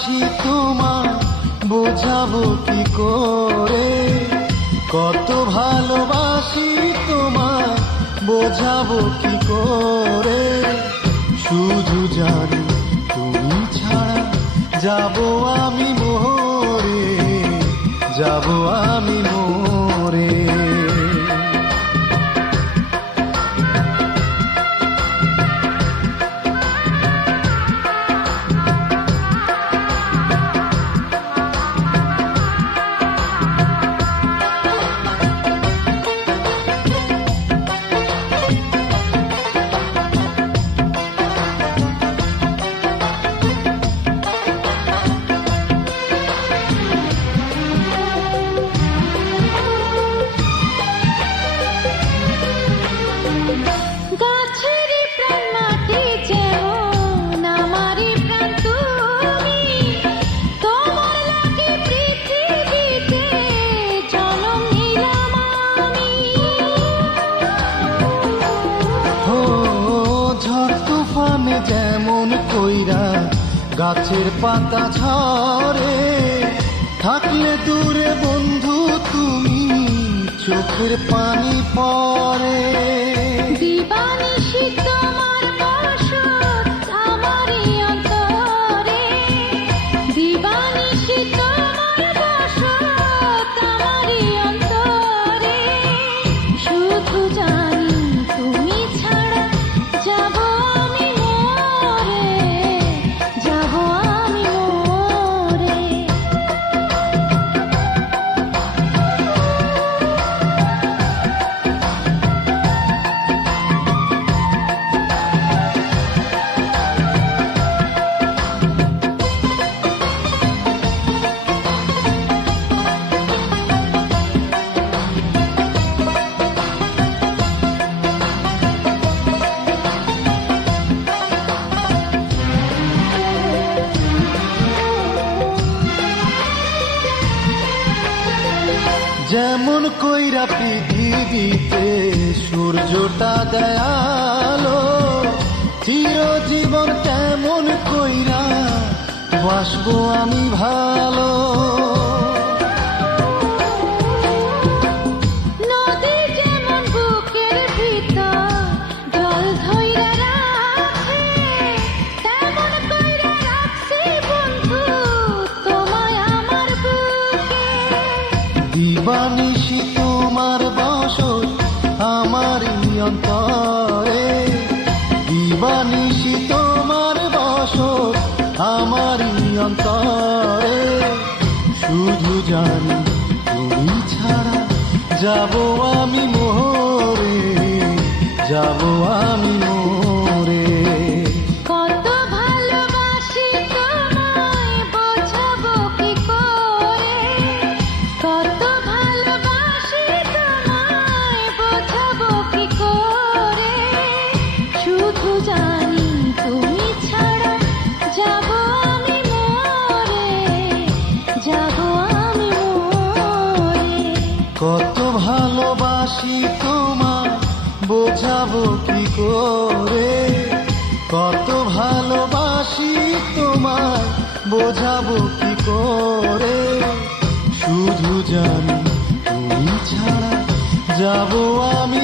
বাসি তোমায় বোঝাবো কি করে, কত ভালোবাসি তোমায় বোঝাবো কি করে। শুধু জানি তুমি ছাড়া যাবো আমি মরে, যাবো আমি মরে। যেমন কইরা গাছের পাতা ঝরে, থাকলে দূরে বন্ধু তুমি চোখের পানি পড়ে। দিবানিশি তোমার বসত আমারই অন্তরে, দিবানিশি তোমার বসত আমারই অন্তরে। শুধু জানি তুমি ছাড়া যাবো আমি মরে, যাবো আমি মরে। যেমন কইরা পৃথিবীতে সূর্যটা দয়ালো, চিরজীবন তেমন কইরা বাসবো আমি ভালো। নদী যেমন বুকের ভিতর জল ধইরা রাখে, তেমন কইরা রাখছি বন্ধু তোমায় আমার বুকে। দিবানিশি তোমার বসত আমারই অন্তরে, দিবানিশি তোমার বসত আমারই অন্তরে। শুধু জানি তুমি ছাড়া যাবো আমি মরে, যাবো আমি মরে। কত ভালোবাসি তোমায় বোঝাবো কি করে, কত ভালোবাসি তোমায় বোঝাবো কি করে। শুধু জানি তুমি ছাড়া যাবো আমি মরে, যাবো আমি মরে। কত ভালোবাসি তোমায় বোঝাবো কি করে, কত ভালোবাসি তোমায় বোঝাবো কি করে। শুধু জানি তুমি ছাড়া যাবো আমি